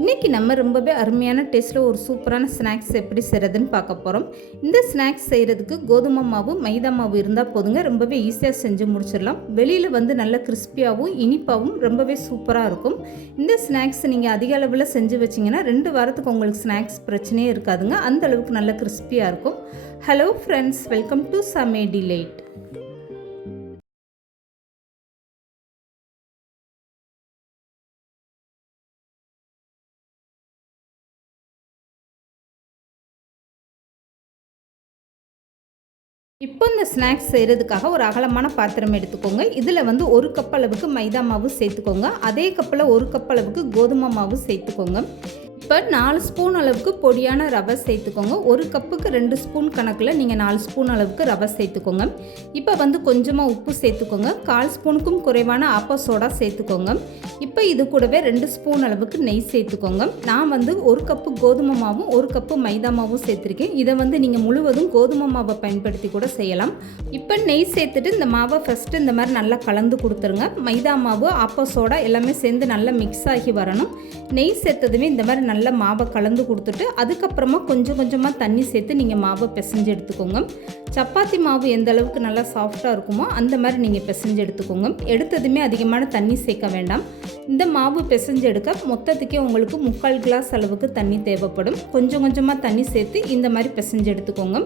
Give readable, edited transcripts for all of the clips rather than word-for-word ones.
இன்றைக்கி நம்ம ரொம்பவே அருமையான டேஸ்ட்டில் ஒரு சூப்பரான ஸ்நாக்ஸ் எப்படி செய்கிறதுன்னு பார்க்க போகிறோம். இந்த ஸ்நாக்ஸ் செய்கிறதுக்கு கோதுமை மாவு மைதா மாவு இருந்தால் போதுங்க, ரொம்பவே ஈஸியாக செஞ்சு முடிச்சிடலாம். வெளியில் வந்து நல்ல கிறிஸ்பியாகவும் இனிப்பாகவும் ரொம்பவே சூப்பராக இருக்கும். இந்த ஸ்நாக்ஸ் நீங்கள் அதிக அளவில் செஞ்சு வச்சிங்கன்னா 2 வாரத்துக்கு உங்களுக்கு ஸ்நாக்ஸ் பிரச்சனையே இருக்காதுங்க. அந்த அளவுக்கு நல்ல கிறிஸ்பியாக இருக்கும். ஹலோ ஃப்ரெண்ட்ஸ், வெல்கம் டு சமே டிலைட். இப்போ இந்த ஸ்நாக்ஸ் செய்கிறதுக்காக ஒரு அகலமான பாத்திரம் எடுத்துக்கோங்க. இதில் வந்து 1 கப் அளவுக்கு மைதா மாவு சேர்த்துக்கோங்க. அதே கப்பில் 1 கப் அளவுக்கு கோதுமை மாவு சேர்த்துக்கோங்க. இப்போ 4 ஸ்பூன் அளவுக்கு பொடியான ரவை சேர்த்துக்கோங்க. 1 கப்புக்கு 2 ஸ்பூன் கணக்கில் நீங்கள் 4 ஸ்பூன் அளவுக்கு ரவை சேர்த்துக்கோங்க. இப்போ வந்து கொஞ்சமாக உப்பு சேர்த்துக்கோங்க. 1/4 ஸ்பூனுக்கும் குறைவான ஆப்ப சோடா சேர்த்துக்கோங்க. இப்போ இது கூடவே 2 ஸ்பூன் அளவுக்கு நெய் சேர்த்துக்கோங்க. நான் வந்து 1 கப்பு கோதுமை மாவும் 1 கப்பு மைதா மாவும் சேர்த்துருக்கேன். இதை வந்து நீங்கள் முழுவதும் கோதுமை மாவை பயன்படுத்தி கூட செய்யலாம். இப்போ நெய் சேர்த்துட்டு இந்த மாவை ஃபஸ்ட்டு இந்த மாதிரி நல்லா கலந்து கொடுத்துருங்க. மைதா மாவு ஆப்ப சோடா எல்லாமே சேர்ந்து நல்லா மிக்ஸ் ஆகி வரணும். நெய் சேர்த்ததுமே இந்த மாதிரி நல்லா மாவை கலந்து கொடுத்துட்டு அதுக்கப்புறமா கொஞ்சம் கொஞ்சமாக தண்ணி சேர்த்து நீங்கள் மாவை பிசைஞ்சு எடுத்துக்கோங்க. சப்பாத்தி மாவு எந்த அளவுக்கு நல்லா சாஃப்டாக இருக்குமோ அந்த மாதிரி நீங்கள் பிசைஞ்சு எடுத்துக்கோங்க. எடுத்ததுமே அதிகமான தண்ணி சேர்க்க வேண்டாம். இந்த மாவு பிசைஞ்சு எடுக்க மொத்தத்துக்கே உங்களுக்கு 3/4 கிளாஸ் அளவுக்கு தண்ணி தேவைப்படும். கொஞ்சம் கொஞ்சமாக தண்ணி சேர்த்து இந்த மாதிரி பிசைஞ்சு எடுத்துக்கோங்க.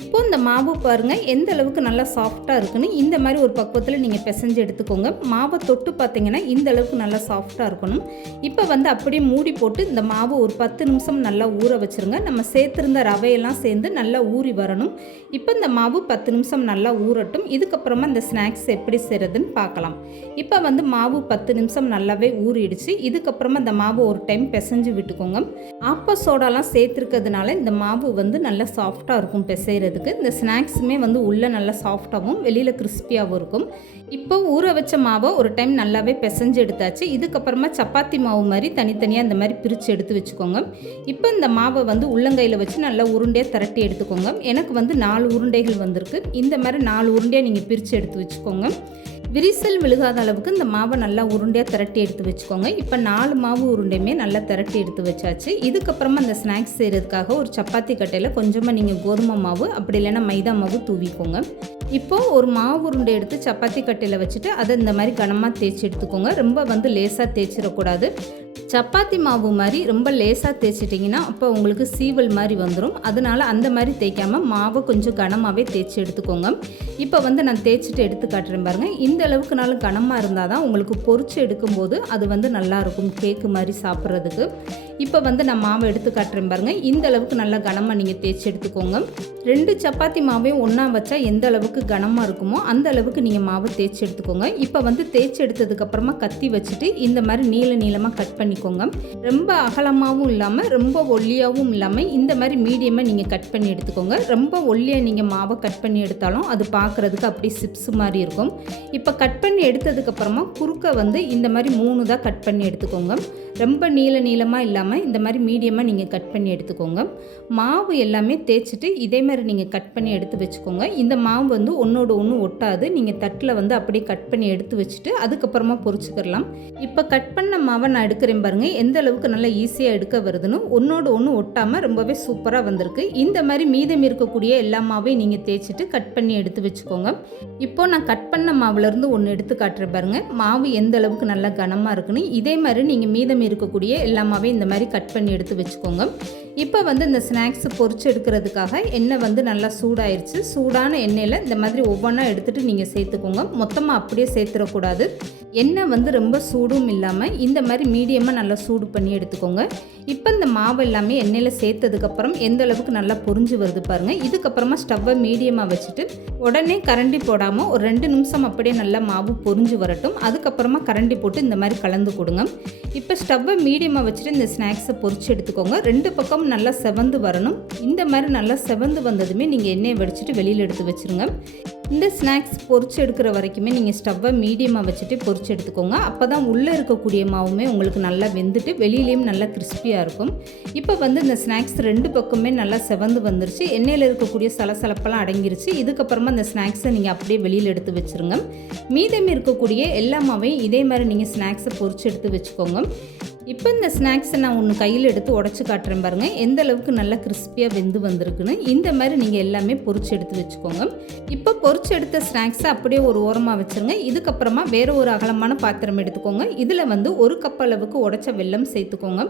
இப்போ இந்த மாவு பாருங்கள் எந்த அளவுக்கு நல்லா சாஃப்டாக இருக்குன்னு. இந்த மாதிரி ஒரு பக்குவத்தில் நீங்கள் பிசைஞ்சு எடுத்துக்கோங்க. மாவை தொட்டு பார்த்தீங்கன்னா இந்த அளவுக்கு நல்லா சாஃப்டாக இருக்கணும். இப்போ வந்து அப்படியே மூடி போட்டு இந்த மாவு ஒரு 10 நிமிஷம் நல்லா ஊற வச்சுருங்க. நம்ம சேர்த்துருந்த ரவையெல்லாம் சேர்ந்து நல்லா ஊறி வரணும். இப்போ இந்த மாவு 10 நிமிஷம் நல்லா ஊறட்டும். இதுக்கப்புறமா இந்த ஸ்நாக்ஸ் எப்படி செய்கிறதுன்னு பார்க்கலாம். இப்போ வந்து மாவு 10 நிமிஷம் நல்லாவே ஊறிடுச்சு. இதுக்கப்புறமா இந்த மாவு ஒரு டைம் பிசைஞ்சு விட்டுக்கோங்க. ஆப்ப சோடாலாம் சேர்த்துருக்கிறதுனால இந்த மாவு வந்து நல்லா சாஃப்டாக இருக்கும் பிசைகிறதுக்கு. இந்த ஸ்நாக்ஸுமே வந்து உள்ளே நல்லா சாஃப்டாகவும் வெளியில் கிறிஸ்பியாகவும் இருக்கும். இப்போ ஊற வச்ச மாவை ஒரு டைம் நல்லாவே பிசைஞ்சு எடுத்தாச்சு. இதுக்கப்புறமா சப்பாத்தி மாவு மாதிரி தனித்தனியாக இந்த மாதிரி பிரித்து எடுத்து வச்சுக்கோங்க. இப்போ இந்த மாவை வந்து உள்ளங்கையில் வச்சு நல்லா உருண்டையாக திரட்டி எடுத்துக்கோங்க. எனக்கு வந்து 4 உருண்டைகள் வந்திருக்கு. இந்த மாதிரி 4 உருண்டையாக நீங்கள் பிரித்து எடுத்து வச்சுக்கோங்க. விரிசல் விழுகாத அளவுக்கு இந்த மாவை நல்லா உருண்டையாக திரட்டி எடுத்து வச்சுக்கோங்க. இப்போ 4 மாவு உருண்டையுமே நல்லா திரட்டி எடுத்து வச்சாச்சு. இதுக்கப்புறமா இந்த ஸ்நாக்ஸ் செய்கிறதுக்காக ஒரு சப்பாத்தி கட்டையில் கொஞ்சமாக நீங்கள் கோதுமை மாவு அப்படி இல்லைன்னா மைதா மாவு தூவிக்கோங்க. இப்போது ஒரு மாவு உருண்டை எடுத்து சப்பாத்தி கட்டையில் வச்சுட்டு அதை இந்த மாதிரி கனமாக தேய்ச்சி எடுத்துக்கோங்க. ரொம்ப வந்து லேசாக தேய்ச்சிடக்கூடாது. சப்பாத்தி மாவு மாதிரி ரொம்ப லேசாக தேய்ச்சிட்டிங்கன்னா அப்போ உங்களுக்கு சீவல் மாதிரி வந்துடும். அதனால் அந்த மாதிரி தேய்க்காமல் மாவை கொஞ்சம் கனமாகவே தேய்ச்சி எடுத்துக்கோங்க. இப்போ வந்து நான் தேய்ச்சிட்டு எடுத்து காட்டுறேன் பாருங்கள். இந்த அளவுக்குனாலும் கனமாக இருந்தால் தான் உங்களுக்கு பொரிச்சு எடுக்கும்போது அது வந்து நல்லாயிருக்கும் கேக்கு மாதிரி சாப்பிட்றதுக்கு. இப்போ வந்து நான் மாவை எடுத்து காட்டுறேன் பாருங்கள். இந்த அளவுக்கு நல்லா கனமாக நீங்கள் தேய்ச்சி எடுத்துக்கோங்க. 2 சப்பாத்தி மாவையும் ஒன்றா வச்சா எந்த அளவுக்கு கனமாக இருக்குமோ அந்த அளவுக்கு நீங்கள் மாவை தேய்ச்சி எடுத்துக்கோங்க. இப்போ வந்து தேய்ச்சி எடுத்ததுக்கப்புறமா கத்தி வச்சுட்டு இந்த மாதிரி நீளமாக கட் பண்ணிக்கோங்க. ரொம்ப அகலமாகவும் இல்லாமல் ரொம்ப ஒல்லியாகவும் இல்லாமல் இந்த மாதிரி மீடியமாக நீங்கள் கட் பண்ணி எடுத்துக்கோங்க. ரொம்ப ஒல்லியாக நீங்கள் மாவை கட் பண்ணி எடுத்தாலும் அது பார்க்குறதுக்கு அப்படியே சிப்ஸ் மாதிரி இருக்கும். இப்போ கட் பண்ணி எடுத்ததுக்கப்புறமா குறுக்க வந்து இந்த மாதிரி 3 தான் கட் பண்ணி எடுத்துக்கோங்க. ரொம்ப நீளமாக இல்லாமல் இந்த மாதிரி மீடியமாக நீங்கள் கட் பண்ணி எடுத்துக்கோங்க. மாவு எல்லாமே தேய்ச்சிட்டு இதே மாதிரி நீங்கள் கட் பண்ணி எடுத்து வச்சுக்கோங்க. இந்த மாவு வந்து ஒன்றோடு ஒன்று ஒட்டாது. நீங்கள் தட்டில் வந்து அப்படியே கட் பண்ணி எடுத்து வச்சுட்டு அதுக்கப்புறமா பொரிச்சுக்கலாம். இப்போ கட் பண்ண மாவை நான் எடுக்கிறேன் பாருங்கள். எந்த அளவுக்கு நல்லா ஈஸியாக எடுக்க வருதுன்னு. ஒன்றோடு ஒன்று ஒட்டாமல் ரொம்பவே சூப்பராக வந்திருக்கு. இந்த மாதிரி மீதம் இருக்கக்கூடிய எல்லா மாவையும் நீங்கள் தேய்ச்சிட்டு கட் பண்ணி எடுத்து வச்சுக்கோங்க. இப்போது நான் கட் பண்ண மாவுலேருந்து ஒன்று எடுத்து காட்டுறேன் பாருங்கள். மாவு எந்த அளவுக்கு நல்லா கனமாக இருக்குன்னு. இதே மாதிரி நீங்கள் மீதம் இருக்கக்கூடிய எல்லா மாவையும் இந்த மாதிரி கட் பண்ணி எடுத்து வச்சுக்கோங்க. இப்போ வந்து இந்த ஸ்நாக்ஸ் பொரிச்சு எடுக்கிறதுக்காக எண்ணெய் வந்து நல்லா சூடாயிருச்சு. சூடான எண்ணெயில் இந்த மாதிரி ஒவ்வொன்றா எடுத்துகிட்டு நீங்கள் சேர்த்துக்கோங்க. மொத்தமாக அப்படியே சேர்த்துடக்கூடாது. எண்ணெய் வந்து ரொம்ப சூடும் இல்லாமல் இந்த மாதிரி மீடியமாக நல்லா சூடு பண்ணி எடுத்துக்கோங்க. இப்போ இந்த மாவு எல்லாமே எண்ணெயில் சேர்த்ததுக்கப்புறம் எந்த அளவுக்கு நல்லா பொரிஞ்சு வருது பாருங்கள். இதுக்கப்புறமா ஸ்டவ்வை மீடியமாக வச்சுட்டு உடனே கரண்டி போடாமல் ஒரு 2 நிமிஷம் அப்படியே நல்லா மாவு பொரிஞ்சு வரட்டும். அதுக்கப்புறமா கரண்டி போட்டு இந்த மாதிரி கலந்து கொடுங்க. இப்போ ஸ்டவ்வை மீடியமாக வச்சுட்டு இந்த ஸ்நாக்ஸை பொரிச்சு எடுத்துக்கோங்க. 2 பக்கம் நல்லா செவந்து வரணும். இந்த மாதிரி நல்லா செவந்து வந்ததுமே நீங்கள் எண்ணெயை வடிச்சிட்டு வெளியில் எடுத்து வச்சுருங்க. இந்த ஸ்நாக்ஸ் பொரிச்சு எடுக்கிற வரைக்குமே நீங்கள் ஸ்டவ்வை மீடியமாக வச்சுட்டு பொரிச்சு எடுத்துக்கோங்க. அப்போ தான் உள்ளே இருக்கக்கூடிய மாவுமே உங்களுக்கு நல்லா வெந்துட்டு வெளியிலையும் நல்லா கிறிஸ்பியாக இருக்கும். இப்போ வந்து இந்த ஸ்நாக்ஸ் 2 பக்கமே நல்லா செவந்து வந்துருச்சு. எண்ணெயில் இருக்கக்கூடிய சலசலப்பெல்லாம் அடங்கிருச்சு. இதுக்கப்புறமா இந்த ஸ்நாக்ஸை நீங்கள் அப்படியே வெளியில் எடுத்து வச்சுருங்க. மீதம் இருக்கக்கூடிய எல்லா மாவையும் இதே மாதிரி நீங்கள் ஸ்நாக்ஸை பொரிச்சு எடுத்து வச்சுக்கோங்க. இப்போ இந்த ஸ்நாக்ஸை நான் ஒன்று கையில் எடுத்து உடச்சி காட்டுறேன் பாருங்கள், எந்த அளவுக்கு நல்லா கிறிஸ்பியாக வெந்து வந்திருக்குன்னு. இந்த மாதிரி நீங்கள் எல்லாமே பொரிச்சு எடுத்து வச்சுக்கோங்க. இப்போ பொரிச்சு எடுத்த ஸ்நாக்ஸை அப்படியே ஒரு ஓரமாக வச்சுருங்க. இதுக்கப்புறமா வேறு ஒரு அகலமான பாத்திரம் எடுத்துக்கோங்க. இதில் வந்து 1 கப் அளவுக்கு உடைச்ச வெல்லம் சேர்த்துக்கோங்க.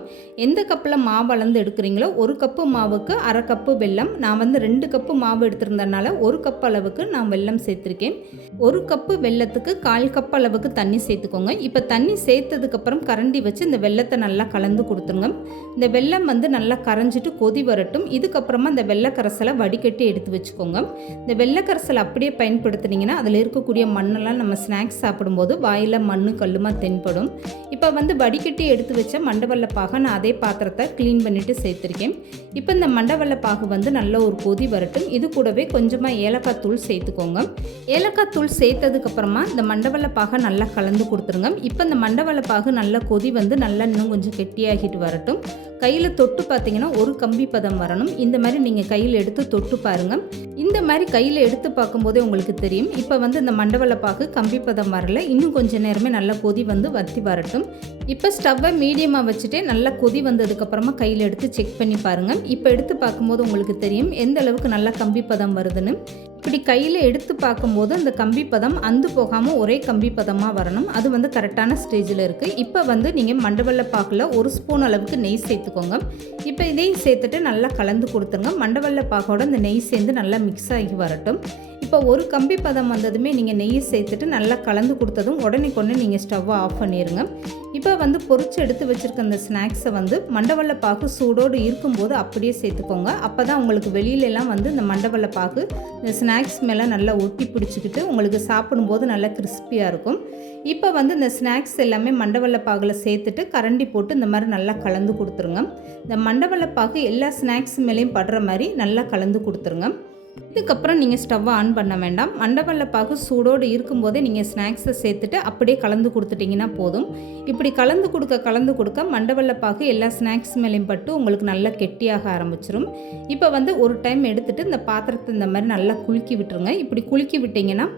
எந்த கப்பில் மாவு அளந்து எடுக்கிறீங்களோ 1 கப்பு மாவுக்கு 1/2 கப்பு வெல்லம். நான் வந்து 2 கப்பு மாவு எடுத்திருந்தனால 1 கப் அளவுக்கு நான் வெல்லம் சேர்த்துருக்கேன். 1 கப்பு வெல்லத்துக்கு 1/4 கப் அளவுக்கு தண்ணி சேர்த்துக்கோங்க. இப்போ தண்ணி சேர்த்ததுக்கப்புறம் கரண்டி வச்சு இந்த வெல்லத்தை நல்லா கலந்து கொடுத்துருங்க. இந்த வெல்லம் வந்து நல்லா கரைஞ்சிட்டு கொதி வரட்டும். இதுக்கப்புறமா இந்த வெள்ளக்கரசலை வடிகட்டி எடுத்து வச்சுக்கோங்க. இந்த வெள்ளக்கரசலை அப்படியே பயன்படுத்தினீங்கன்னா அதில் இருக்கக்கூடிய மண்ணெல்லாம் நம்ம ஸ்நாக்ஸ் சாப்பிடும்போது வாயில் மண்ணு கல்லுமா தென்படும். இப்போ வந்து வடிகட்டி எடுத்து வச்ச மண்டவெள்ளப்பாக நான் அதே பாத்திரத்தை க்ளீன் பண்ணிவிட்டு சேர்த்துருக்கேன். இப்போ இந்த மண்டவெள்ளப்பாகு வந்து நல்ல ஒரு கொதி வரட்டும். இது கூடவே கொஞ்சமாக ஏலக்காய் தூள் சேர்த்துக்கோங்க. ஏலக்காய் தூள் சேர்த்ததுக்கப்புறமா இந்த மண்டவெள்ளப்பாக நல்லா கலந்து கொடுத்துருங்க. இப்போ இந்த மண்டவெள்ளப்பாகு நல்லா கொதி வந்து நல்லா இன்னும் கொஞ்சம் கெட்டியாகிட்டு வரட்டும். கையில் தொட்டு பார்த்தீங்கன்னா ஒரு கம்பி பதம் வரணும். இந்த மாதிரி நீங்கள் கையில் எடுத்து தொட்டு பாருங்கள். இந்த மாதிரி கையில் எடுத்து பார்க்கும்போதே உங்களுக்கு தெரியும். இப்போ வந்து இந்த மண்டவெள்ளப்பாகு கம்பி பதம் வரல, இன்னும் கொஞ்சம் நேரமே நல்லா கொதி வந்து வற்றி வரட்டும். இப்போ ஸ்டவ்வை மீடியமாக வச்சுட்டு நல்லா கொதி வந்ததுக்கப்புறமா கையில் எடுத்து செக் பண்ணி பாருங்கள். இப்போ எடுத்து பார்க்கும்போது உங்களுக்கு தெரியும் எந்த அளவுக்கு நல்லா கம்பி பதம் வருதுன்னு. இப்படி கையில் எடுத்து பார்க்கும்போது அந்த கம்பி பதம் அந்து போகாமல் ஒரே கம்பி பதமாக வரணும். அது வந்து கரெக்டான ஸ்டேஜில் இருக்குது. இப்போ வந்து நீங்கள் மண்டவெள்ளப்பாகில் 1 ஸ்பூன் அளவுக்கு நெய் சேர்த்துக்கோங்க. இப்போ இதையும் சேர்த்துட்டு நல்லா கலந்து கொடுத்துருங்க. மண்டவெள்ளப்பாகோட இந்த நெய் சேர்ந்து நல்லா மிக்ஸ் ஆகி வரட்டும். இப்போ ஒரு கம்பி பதம் வந்ததுமே நீங்கள் நெய் சேர்த்துட்டு நல்லா கலந்து கொடுத்ததும் உடனே நீங்கள் ஸ்டவ்வை ஆஃப் பண்ணிடுங்க. இப்போ வந்து பொரிச்சு எடுத்து வச்சுருக்க அந்த ஸ்நாக்ஸை வந்து மண்டவெள்ளப்பாகு சூடோடு இருக்கும்போது அப்படியே சேர்த்துக்கோங்க. அப்போ தான் உங்களுக்கு வெளியிலலாம் வந்து இந்த மண்டவெள்ளப்பாகு இந்த ஸ்நாக்ஸ் மேலே நல்லா ஒட்டி பிடிச்சிக்கிட்டு உங்களுக்கு சாப்பிடும்போது நல்லா கிறிஸ்பியாக இருக்கும். இப்போ வந்து இந்த ஸ்நாக்ஸ் எல்லாமே மண்டவெள்ளப்பாகில் சேர்த்துட்டு கரண்டி போட்டு இந்த மாதிரி நல்லா கலந்து கொடுத்துருங்க. இந்த மண்டவெள்ளப்பாகு எல்லா ஸ்நாக்ஸ் மேலேயும் படுற மாதிரி நல்லா கலந்து கொடுத்துருங்க. இதுக்கப்புறம் நீங்கள் ஸ்டவ்வை ஆன் பண்ண வேண்டாம். மண்டவெள்ளப்பாகு சூடோடு இருக்கும்போதே நீங்கள் ஸ்நாக்ஸை சேர்த்துட்டு அப்படியே கலந்து கொடுத்துட்டிங்கன்னா போதும். இப்படி கலந்து கொடுக்க மண்டவெள்ளப்பாகு எல்லா ஸ்நாக்ஸ் மேலேயும் பட்டு உங்களுக்கு நல்லா கெட்டியாக ஆரம்பிச்சிடும். இப்போ வந்து ஒரு டைம் எடுத்துகிட்டு இந்த பாத்திரத்தை இந்த மாதிரி நல்லா குலுக்கி விட்டுருங்க. இப்படி குலுக்கி விட்டிங்கன்னா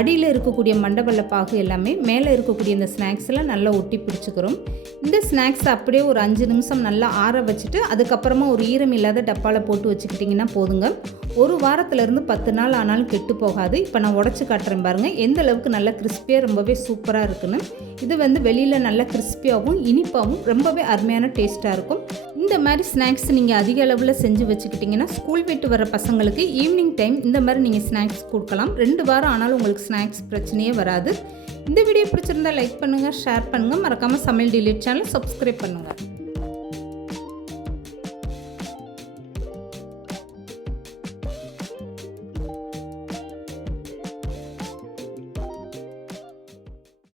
அடியில் இருக்கக்கூடிய மண்டவெள்ளப்பாகு எல்லாமே மேலே இருக்கக்கூடிய இந்த ஸ்நாக்ஸில் நல்லா ஒட்டி பிடிச்சிக்கிறோம். இந்த ஸ்நாக்ஸை அப்படியே ஒரு 5 நிமிஷம் நல்லா ஆற வச்சுட்டு அதுக்கப்புறமா ஒரு ஈரம் இல்லாத டப்பாவில் போட்டு வச்சுக்கிட்டிங்கன்னா போதுங்க. 1 வாரத்துலேருந்து 10 நாள் ஆனாலும் கெட்டு போகாது. இப்போ நான் உடச்சி காட்டுறேன் பாருங்கள் எந்த அளவுக்கு நல்லா கிறிஸ்பியாக ரொம்பவே சூப்பராக இருக்குன்னு. இது வந்து வெளியில் நல்லா கிறிஸ்பியாகவும் இனிப்பாகவும் ரொம்பவே அருமையான டேஸ்ட்டாக இருக்கும். இந்த மாதிரி ஸ்நாக்ஸ் நீங்கள் அதிக அளவில் செஞ்சு வச்சுக்கிட்டிங்கன்னா ஸ்கூல் விட்டு வர பசங்களுக்கு ஈவினிங் டைம் இந்த மாதிரி நீங்கள் ஸ்நாக்ஸ் கொடுக்கலாம். 2 வாரம் ஆனாலும் உங்களுக்கு ஸ்நாக்ஸ் பிரச்சனையே வராது. இந்த வீடியோ பிடிச்சிருந்தால் லைக் பண்ணுங்கள், ஷேர் பண்ணுங்கள். மறக்காமல் சமையல் டிலீட் சேனல் சப்ஸ்கிரைப் பண்ணுங்கள்.